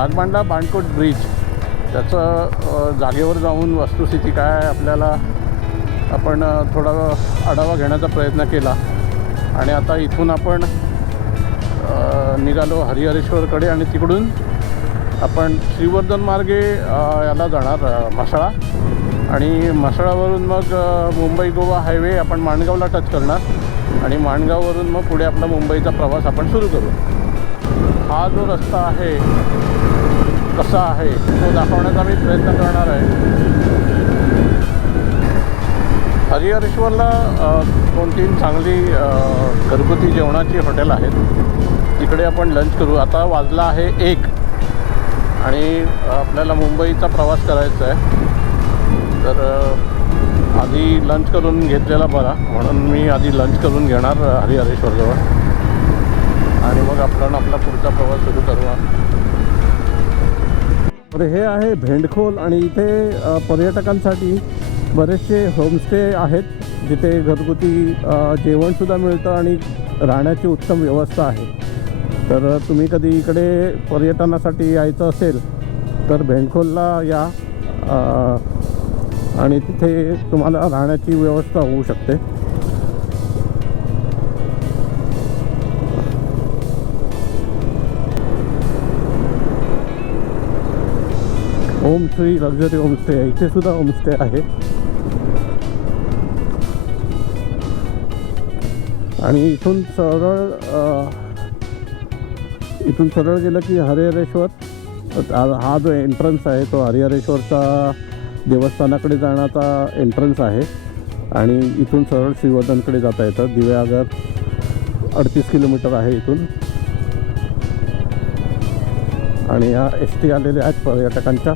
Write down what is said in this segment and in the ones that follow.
बागमांडा Bankot bridge त्याचं जागेवर जाऊन वस्तुस्थिती काय आपल्याला आपण थोडा आढावा घेण्याचा प्रयत्न केला. आणि आता इथून आपण निघालो हरिहरेश्वरकडे आणि तिकडून आपण श्रीवर्धन मार्गे याला जाणार अ, म्हसळा. आणि म्हसळावरून मग मुंबई गोवा हायवे आपण माणगावला टच करणार. आणि माणगाववरून मग पुढे आपला मुंबईचा प्रवास आपण सुरू करू. हा जो रस्ता आहे कसा आहे तो दाखवण्याचा मी प्रयत्न करणार आहे. हरिहरेश्वरला दोन तीन चांगली घरगुती जेवणाची हॉटेल आहेत. तिकडे आपण लंच करू. आता वाजला आहे एक आणि आपल्याला मुंबईचा प्रवास करायचा आहे. तर आधी लंच करून घेतलेला बरा. म्हणून मी आधी लंच करून घेणार हरिहरेश्वरजवळ. आणि मग आपण आपला पुढचा प्रवास सुरू करू तर हे आहे भेंडखोल आणि इथे पर्यटकांसाठी बरेचसे होमस्टे आहेत जिथे घरगुती जेवणसुद्धा मिळतं आणि राहण्याची उत्तम व्यवस्था आहे. तर तुम्ही कधी इकडे पर्यटनासाठी यायचं असेल तर भेंडखोलला या आणि तिथे तुम्हाला राहण्याची व्यवस्था होऊ शकते. ओम श्री लक्झरी होमस्टे आहे इथे सुद्धा होमस्टे आहे. आणि इथून सरळ इथून सरळ गेलं की हरिहरेश्वर. हा हा जो एंट्रन्स आहे तो हरिहरेश्वरचा देवस्थानाकडे जाण्याचा एंट्रन्स आहे. आणि इथून सरळ श्रीवर्धनकडे जाता येतं. दिव्यागर अडतीस किलोमीटर आहे इथून. आणि ह्या एस टी आलेल्या आहेत पर्यटकांच्या.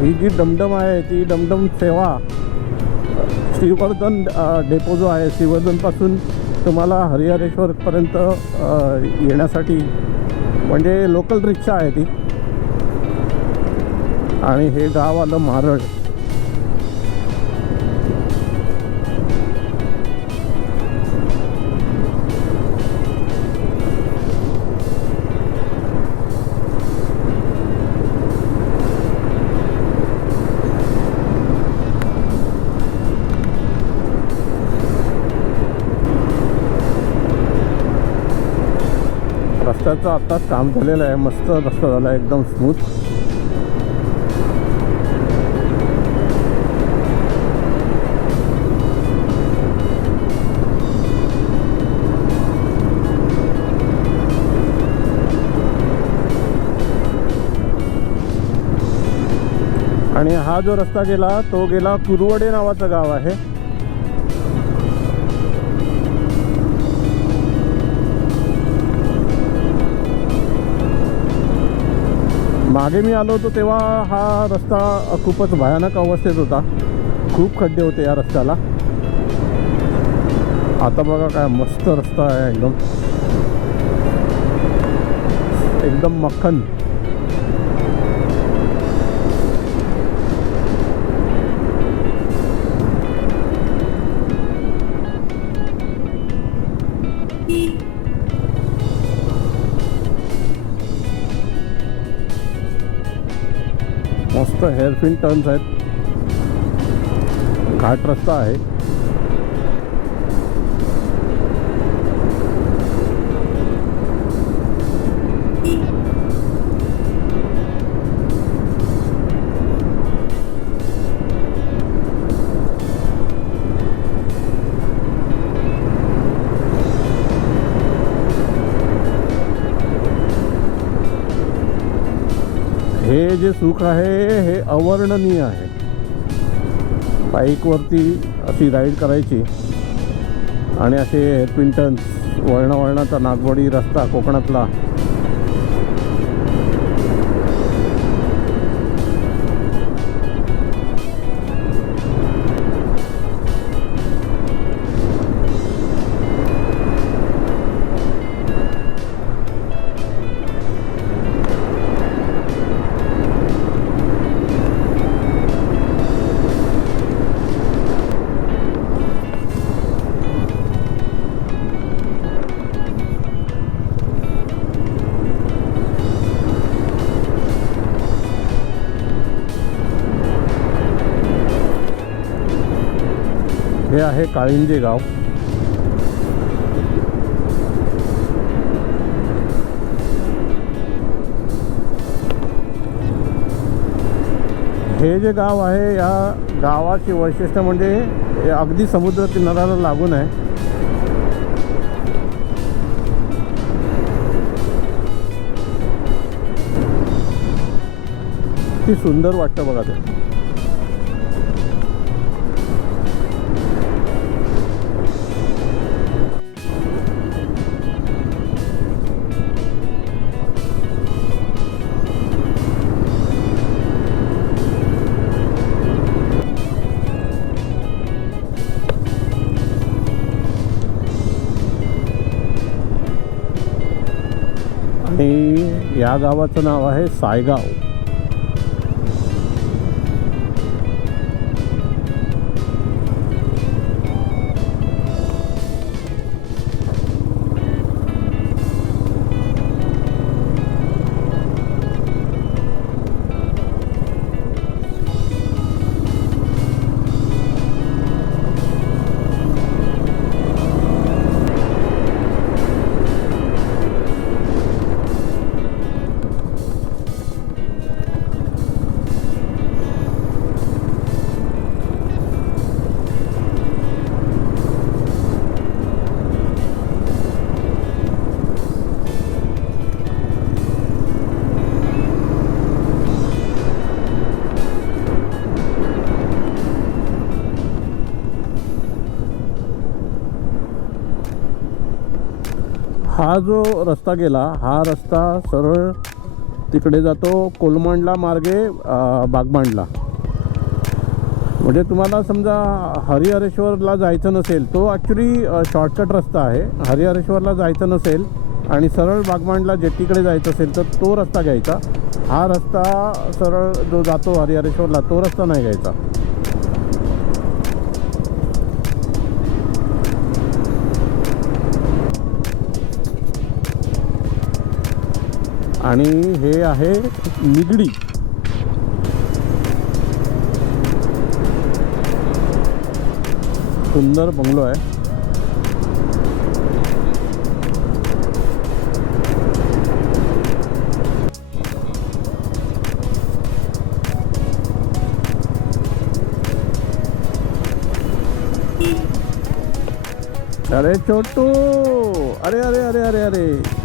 ही जी डमडम आहे ती डमडम सेवा श्रीवर्धन डेपो जो आहे श्रीवर्धनपासून तुम्हाला हरिहरेश्वरपर्यंत येण्यासाठी. म्हणजे लोकल रिक्षा आहे ती. आणि हे गाव आलं मारळ रस्त्याचं आत्ताच काम झालेलं आहे मस्त रस्ता झाला एकदम स्मूथ आणि हा जो रस्ता गेला तो गेला कुरवडे नावाचं गाव आहे. मागे मी आलो होतो तेव्हा हा रस्ता खूपच भयानक अवस्थेत होता. खूप खड्डे होते या रस्त्याला. आता बघा काय मस्त रस्ता आहे एकदम. एकदम मक्खन. मस्त हेअरफिन टर्न्स आहेत. घाट रस्ता आहे. हे जे सुख आहे हे अवर्णनीय आहे. बाईकवरती अशी राईड करायची. आणि असे हेअरपिन टर्न्स वळणावळणाचा नागवडी रस्ता कोकणातला. आहे काळिंजे गाव. हे जे गाव आहे या गावाची वैशिष्ट्य म्हणजे हे अगदी समुद्र किनाऱ्याला लागून आहे. ती सुंदर वाटतं बघा ते. आणि या गावाचं नाव आहे सायगाव. हा जो रस्ता गेला हा रस्ता सरळ तिकडे जातो कोलमांडला मार्गे बागमांडला म्हणजे तुम्हाला समजा हरिहरेश्वरला जायचं नसेल तो ॲक्च्युली शॉर्टकट रस्ता आहे. हरिहरेश्वरला जायचं नसेल आणि सरळ बागमांडला जेट्टीकडे जायचं असेल तर तो रस्ता घ्यायचा. हा रस्ता सरळ जो जातो हरिहरेश्वरला तो रस्ता नाही घ्यायचा. आणि हे आहे निगडी. सुंदर बंगलो आहे. अरे छोटू! अरे अरे अरे अरे अरे.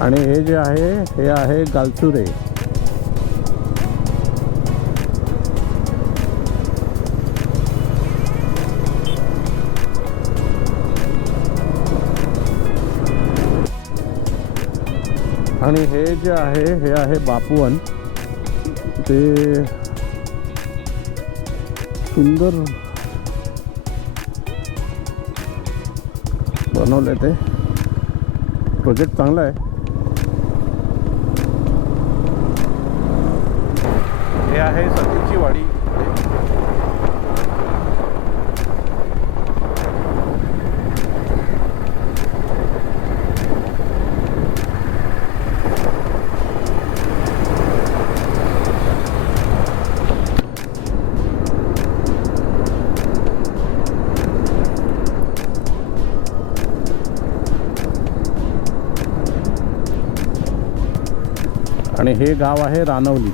आणि हे जे आहे हे आहे गालचुरे. आणि हे जे आहे हे आहे बापवन. ते सुंदर बनवले ते. प्रोजेक्ट चांगला आहे. हे आहे सतीची वाडी. आणि हे गाव आहे रानवली.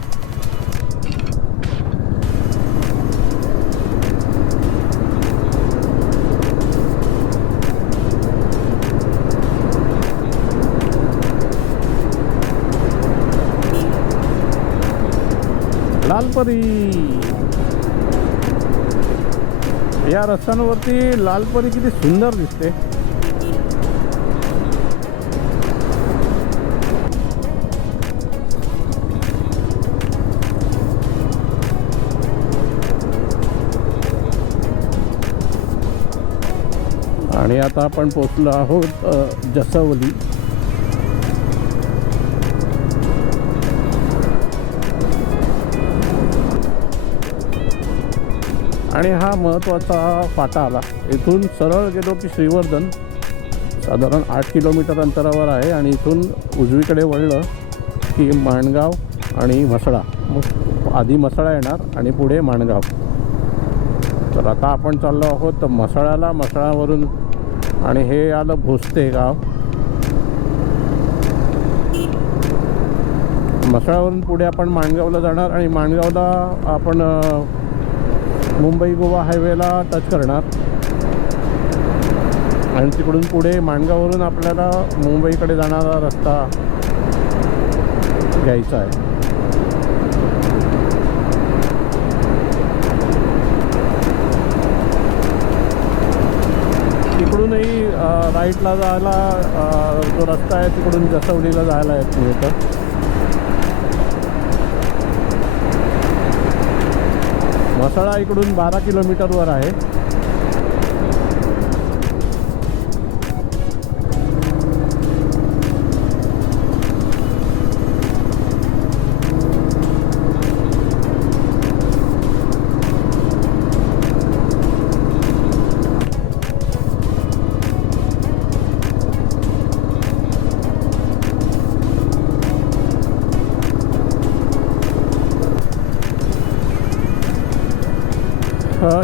लालपरी. या रस्त्यांवरती लालपरी किती सुंदर दिसते. आणि आता आपण पोचलो आहोत जसावली जसवली. आणि हा महत्त्वाचा फाटा आला. इथून सरळ गेलो की श्रीवर्धन. साधारण आठ किलोमीटर अंतरावर आहे आणि इथून उजवीकडे वळलं की माणगाव आणि म्हसळा. मग आधी म्हसळा येणार आणि पुढे माणगाव. तर आता आपण चाललो आहोत म्हसळ्याला म्हसळावरून. आणि हे आलं भोसते गाव. म्हसळावरून पुढे आपण माणगावला जाणार आणि माणगावला आपण मुंबई गोवा हायवेला टच करणार. आणि तिकडून पुढे माणगाववरून आपल्याला मुंबईकडे जाणारा रस्ता घ्यायचा आहे. तिकडूनही राईटला जायला जो रस्ता आहे तिकडून जसवलीला जायला येत मिळतं वसळा इकडून बारा किलोमीटरवर आहे.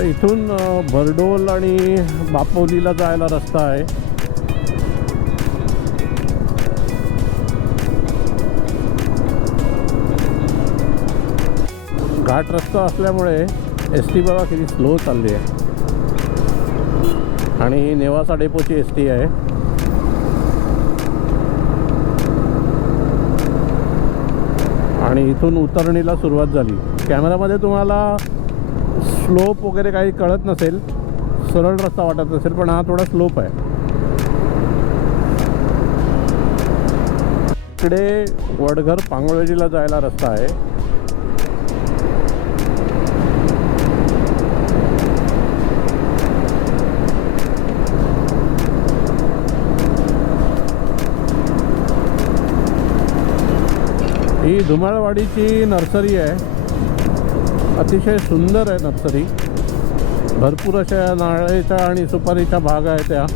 इथून भरडोल आणि बापोलीला जायला रस्ता आहे. घाट रस्ता असल्यामुळे एस टी बघा किती स्लो चालली आहे आणि ही नेवासा डेपोची एस टी आहे. आणि इथून उतरणीला सुरुवात झाली. कॅमेरामध्ये तुम्हाला स्लोप वगैरे काही कळत नसेल सरळ रस्ता वाटत नसेल पण हा थोडा स्लोप आहे. इकडे वडघर पांगोळजीला जायला रस्ता आहे. ही धुमाळवाडीची नर्सरी आहे. अतिशय सुंदर आहे नर्सरी. भरपूर अशा नारळीच्या आणि सुपारीच्या भाग आहे त्या.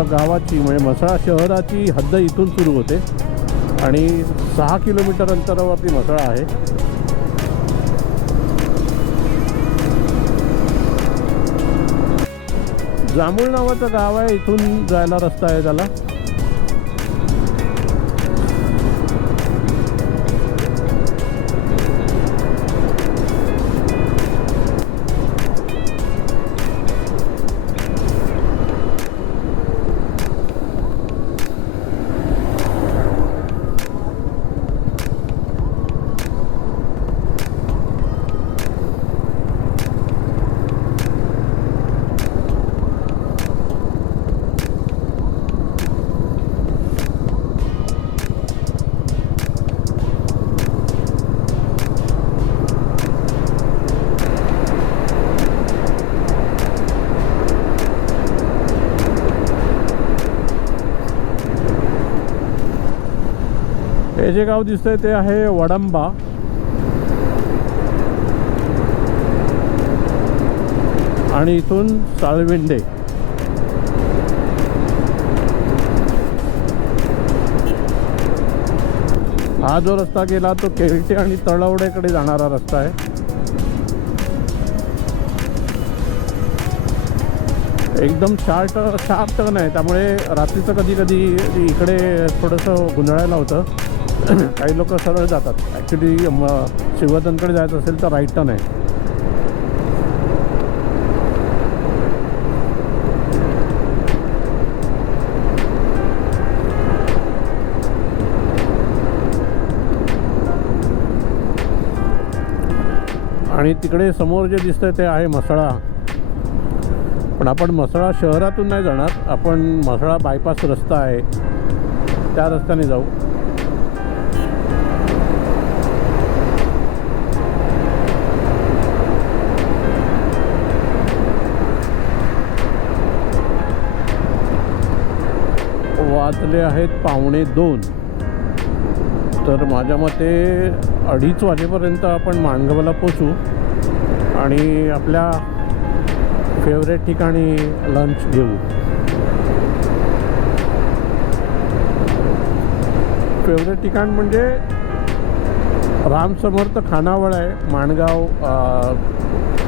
गावाची म्हणजे मसळा शहराची हद्द इथून सुरू होते. आणि सहा किलोमीटर अंतरावरती म्हसाळा आहे. जांभूळ नावाचं गाव आहे इथून जायला रस्ता आहे त्याला. हे जे गाव दिसतंय ते आहे वडंबा. आणि इथून साळविंडे. हा जो रस्ता गेला तो केळटे आणि तळवडेकडे जाणारा रस्ता आहे. एकदम शार्ट शार्प टर्न आहे त्यामुळे रात्रीचं कधी कधी इकडे थोडंसं गुंधळायला होतं. काही लोक सरळ जातात. ॲक्च्युली शिवधनकडे जायचं असेल तर राईट टर्न आहे. आणि तिकडे समोर जे दिसतंय ते आहे मसळा पण आपण मसळा शहरातून नाही जाणार. आपण मसळा बायपास रस्ता आहे. त्या रस्त्याने जाऊ. वाजले आहेत पावणे दोन. तर माझ्या मते अडीच वाजेपर्यंत आपण माणगावला पोचू आणि आपल्या फेवरेट ठिकाणी लंच घेऊ. फेवरेट ठिकाण म्हणजे राम समर्थ खानावळ आहे. माणगाव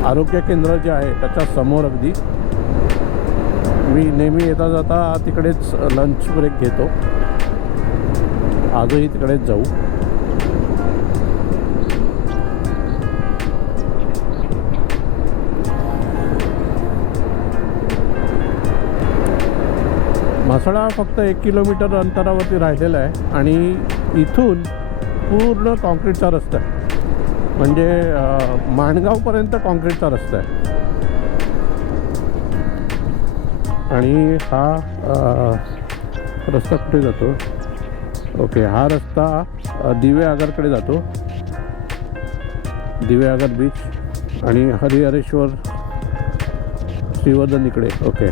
आरोग्य केंद्र जे आहे त्याच्यासमोर अगदी. मी नेहमी येता जाता तिकडेच लंच ब्रेक घेतो. आजही तिकडेच जाऊ. म्हसळा फक्त एक किलोमीटर अंतरावरती राहिलेला आहे आणि इथून पूर्ण कॉन्क्रीटचा रस्ता आहे. म्हणजे माणगावपर्यंत कॉन्क्रीटचा रस्ता आहे. आणि हा रस्ता कुठे जातो? ओके हा रस्ता दिवे आगरकडे जातो. दिवे आगर बीच आणि हरिहरेश्वर श्रीवर्धन इकडे. ओके.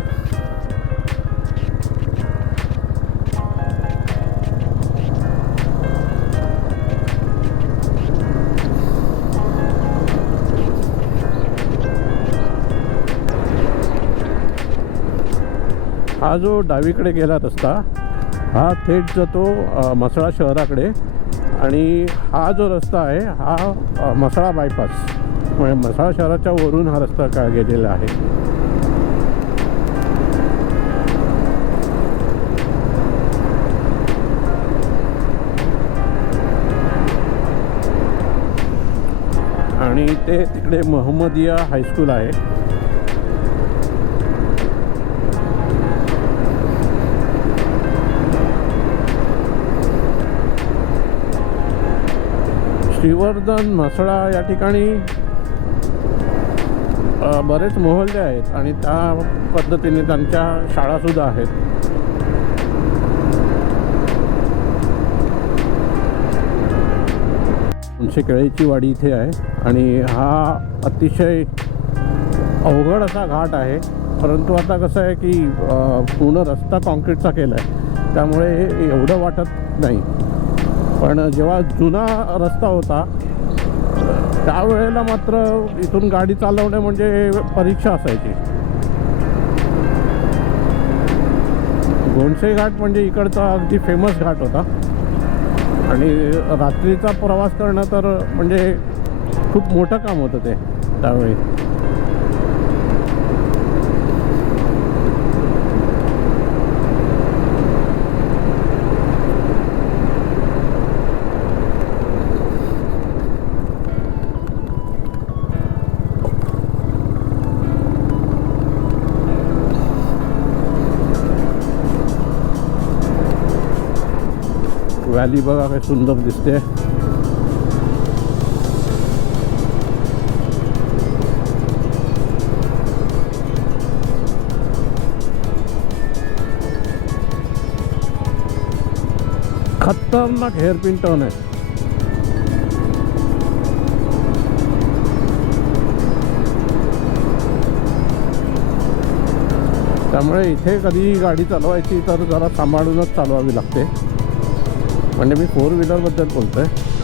हा जो डावीकडे गेला रस्ता हा थेट जातो मसळा म्हसळा शहराकडे. आणि हा जो रस्ता आहे हा मसळा म्हसळा बायपास म्हणजे म्हसळा शहराच्या वरून हा रस्ता का गेलेला आहे? आणि ते तिकडे महम्मदिया हायस्कूल आहे. श्रीवर्धन म्हसळा या ठिकाणी बरेच मोहल्ले आहेत आणि त्या पद्धतीने त्यांच्या शाळासुद्धा आहेत. उंचे केळीची वाडी इथे आहे आणि हा अतिशय अवघड असा घाट आहे. परंतु आता कसं आहे की पूर्ण रस्ता कॉन्क्रीटचा केला आहे त्यामुळे एवढं वाटत नाही. पण जेव्हा जुना रस्ता होता त्यावेळेला मात्र इथून गाडी चालवणे म्हणजे परीक्षा असायची. गोंडसे घाट म्हणजे इकडचा अगदी फेमस घाट होता. आणि रात्रीचा प्रवास करणं तर म्हणजे खूप मोठं काम होतं ते त्यावेळी. व्हॅली बघा काय सुंदर दिसते. खतरनाक हेअरपिन टर्न आहे. त्यामुळे इथे कधी गाडी चालवायची तर जरा सांभाळूनच चालवावी लागते. म्हणजे मी फोर व्हीलरबद्दल बोलतो आहे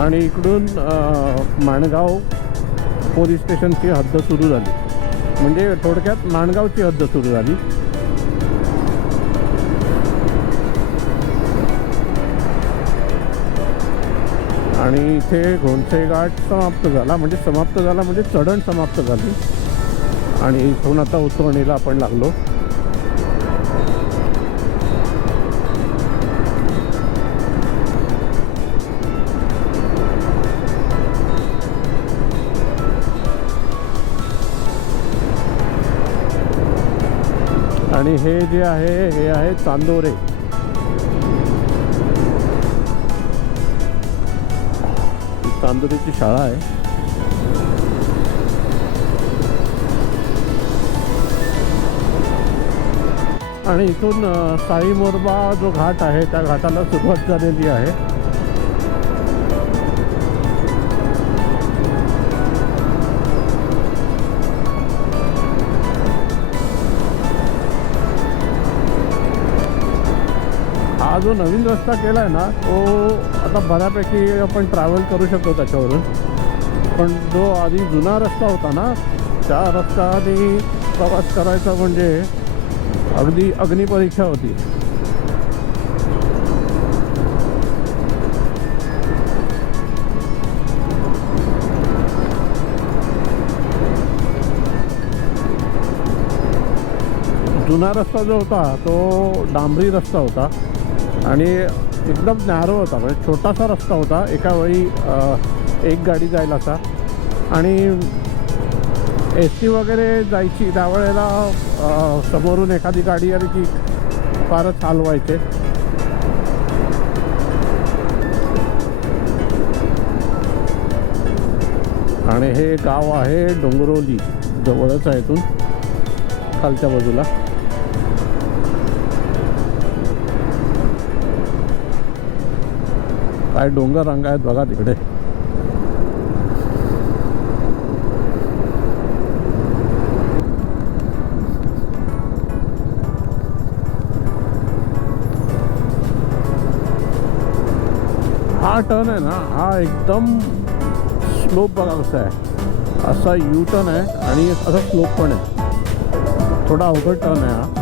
आणि इकडून माणगाव पोलीस स्टेशनची हद्द सुरू झाली. म्हणजे थोडक्यात माणगावची हद्द सुरू झाली. आणि इथे घोणसेघाट समाप्त झाला म्हणजे समाप्त झाला म्हणजे चढण समाप्त झाली. आणि इथून आता उतरणीला आपण लागलो. आणि हे जे आहे हे आहे चांदोरे. ही शाळा आहे. आणि इथून साई मोरबा जो घाट आहे त्या घाटाला सुरुवात झालेली आहे. जो नवीन रस्ता केला आहे ना तो आता बऱ्यापैकी आपण ट्रॅव्हल करू शकतो त्याच्यावरून. पण जो आधी जुना रस्ता होता ना त्या रस्त्याने प्रवास करायचा म्हणजे अगदी अग्निपरीक्षा होती. जुना रस्ता जो होता तो डांबरी रस्ता होता. आणि एकदम नॅरो होता म्हणजे छोटासा रस्ता होता. एका वेळी एक गाडी जायला असा आणि एस टी वगैरे जायची त्यावेळेला समोरून एखादी गाडी आली की फारच हलवायचे. आणि हे गाव आहे डोंगरोली जवळच आहे इथून खालच्या बाजूला. काय डोंगर रंग आहेत बघा तिकडे. हा टर्न आहे ना हा एकदम स्लोप बघा कसा आहे. असा यू टर्न आहे आणि असा स्लोप पण आहे. थोडा अवघड टर्न आहे हा.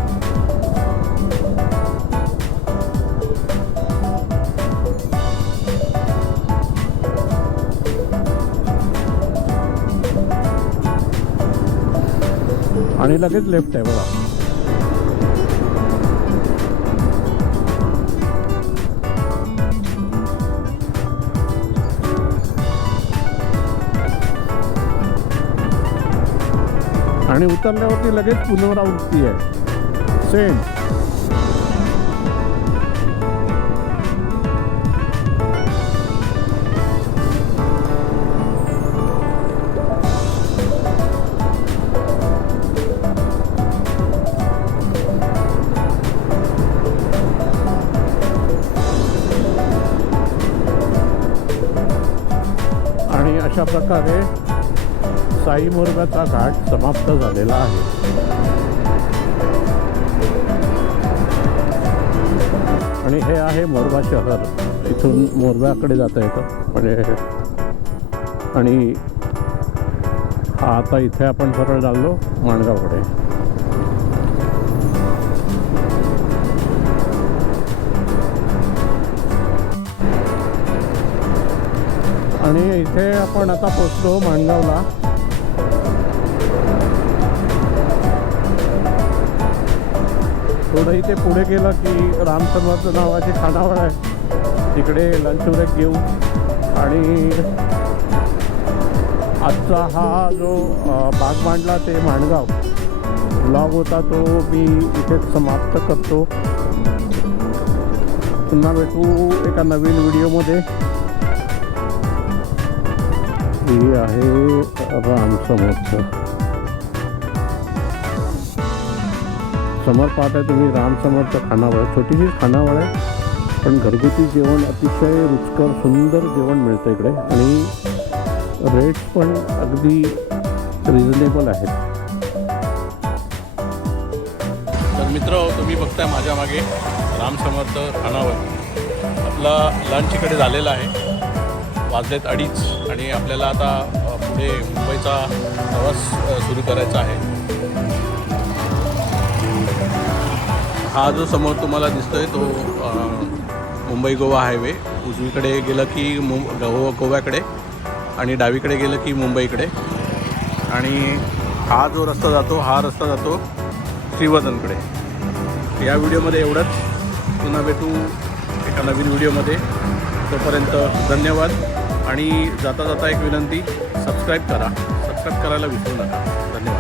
लगेच लेफ्ट आहे बघा. आणि उतरल्यावरती लगेच पुनरावृत्ती आहे. सेम अशा प्रकारे साई मोरगाचा घाट समाप्त झालेला आहे. आणि हे आहे मोरबा शहर. इथून मोरब्याकडे जाता येतं. म्हणजे आणि आता इथे आपण सरळ चाललो माणगावकडे. इथे आपण आता पोचलो माणगावला. थोडं इथे पुढे गेलं की रामसमर्थ नावाची खानावळ आहे. तिकडे लंच ब्रेक घेऊ. आणि आजचा हा जो भाग मांडला ते माणगाव. ब्लॉग होता तो मी इथेच समाप्त करतो. पुन्हा भेटू एका नवीन व्हिडिओमध्ये. ही आहे रामसमर्थ समोर पाहताय तुम्ही राम रामसमर्थ खानावळ. छोटीशी खानावळ आहे पण घरगुती जेवण अतिशय रुचकर सुंदर जेवण मिळतं इकडे. आणि रेट्स पण अगदी रिझनेबल आहेत. तर मित्र तुम्ही बघताय माझ्या मागे राम समर्थ खानावर आपला लंच इकडे झालेला आहे. वाजलेत अडीच आणि आपल्याला आता पुढे मुंबईचा प्रवास सुरू करायचा आहे. हा जो समोर तुम्हाला दिसतोय तो मुंबई गोवा हायवे. उजवीकडे गेलं की मुं गो गोव्याकडे आणि डावीकडे गेलं की मुंबईकडे. आणि हा जो रस्ता जातो हा रस्ता जातो श्रीवर्धनकडे या व्हिडिओमध्ये एवढंच. पुन्हा भेटू एका नवीन व्हिडिओमध्ये. तोपर्यंत धन्यवाद. आणि जाता जाता एक विनंती सबस्क्राईब करा. सबस्क्राईब करायला विसरू नका. धन्यवाद.